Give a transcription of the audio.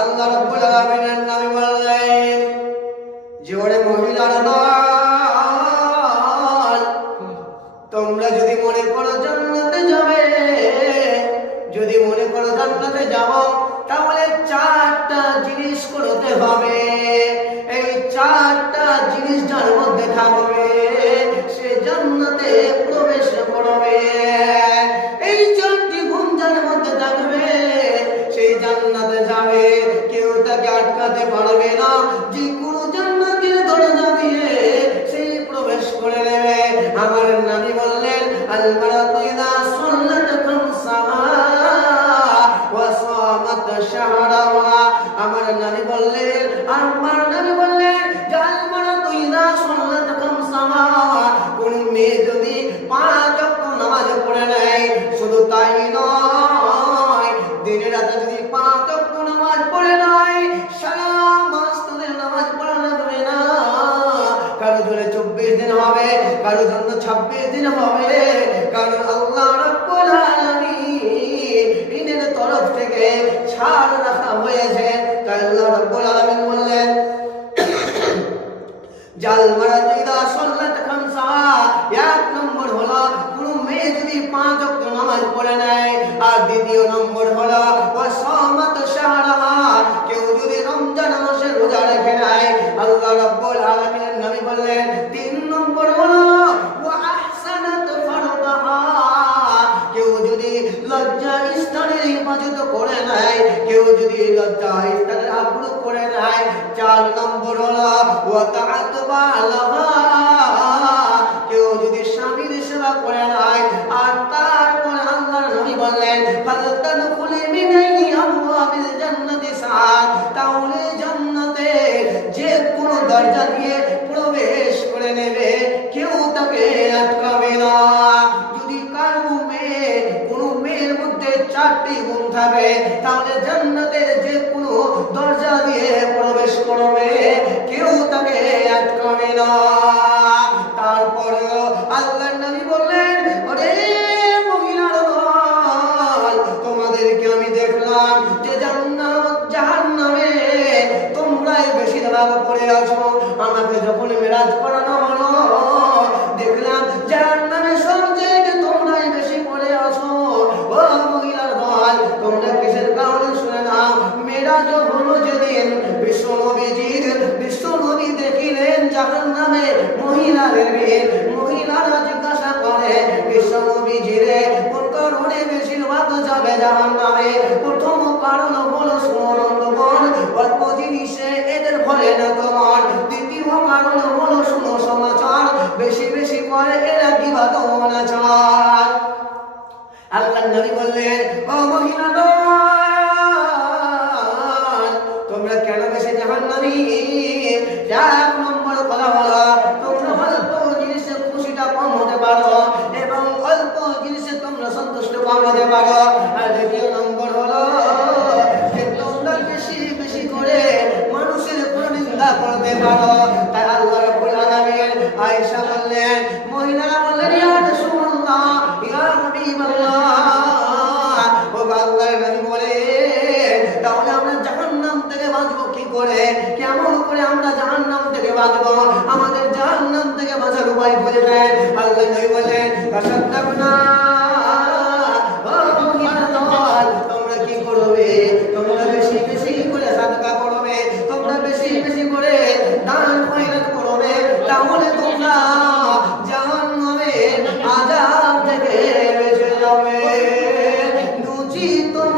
আল্লাহ রাব্বুল আলামিনের নবী বললেন যে ওরে মহিলারা তোমরা যদি মনে করো জান্নাতে যাবে, যদি মনে করো জান্নাতে যাব, তাহলে চারটা জিনিস করতে হবে। এই চারটা জিনিস যার মধ্যে থাকবে আমার নবী বললেন আমার নবী বললেন যে আল মারাতু ইদা সাল্লাত খামসাহা কোন মেয়ে যদি পাঁচ নামাজ পড়ে নেয়, শুধু তাই নয়, দিনে রাতে যদি না। চব্বিশ দিন হবে, কারও জন্য ছাব্বিশ দিন হবে। কারণ আল্লাহ রাব্বুল থেকে ছাড় রাখা হয়েছে। তাই আল্লাহ রাব্বুল আলামিন বললেন, জাল মারা দুইদা সল্লাত খামসা, এক নম্বর হলো কোনো মেয়ে যদি পাঁচ ওয়াক্ত নামাজ পড়ে নেয়, আর দ্বিতীয় নম্বর হলো লজ্জা স্থানের আগ্রহ করে নেয় চার নম্বর লাহা। কেউ যদি স্বামীর সেবা করে নেয় আর তারপর আল্লাহর নবী বললেন ফালতান খুলে মিনাই তাহলে জান্নাতে যে কোনো দরজা দিয়ে প্রবেশ করে নেবে, কেউ তাকে আটকাবে না। চারটি গুণ থাকে, তাহলে জান্নাতের যে কোনো দরজা দিয়ে প্রবেশ করবে। কেউ তাকে আটকাবে না। আল্লাহ বললেন তোমাদেরকে আমি দেখলাম যে জান্নাত বেশি আছো। আমাকে জাহান্নামে মহিলাদের ভিড় মহিলারা জিজ্ঞাসা করে বিশ্ব নবীজিরে কোন কারণে বেশিরভাগ যাবে জাহান্নামে? প্রথম কারণ হলো সুমরন্দগণ অল্প জিনিসে এদের ফলে না তোমার। দ্বিতীয় কারণ হলো শুনো সমাচার বেশি বেশি করে এরা কি বাদ অনাচার আল্লাহ নবী বললেন, ও মহিলা তোমরা কেন বেশি জাহান্নামী? এক এবং অল্প জিনিসে তোমরা সন্তুষ্ট কম পারো আর দ্বিতীয় নম্বর হলো বেশি বেশি করে মানুষের নিন্দা করতে পারো। তাই আল্লাহ রাব্বুল বললেন কেমন করে আমরা জাহান্নাম থেকে বাঁচবো। আমাদের জাহান্নাম থেকে বাঁচার উপায় খুঁজে দেন আল্লাহ নবী বলেন, ফাসাদদাকনা বেশি বেশি করে তাহলে তোমরা থেকে তোমরা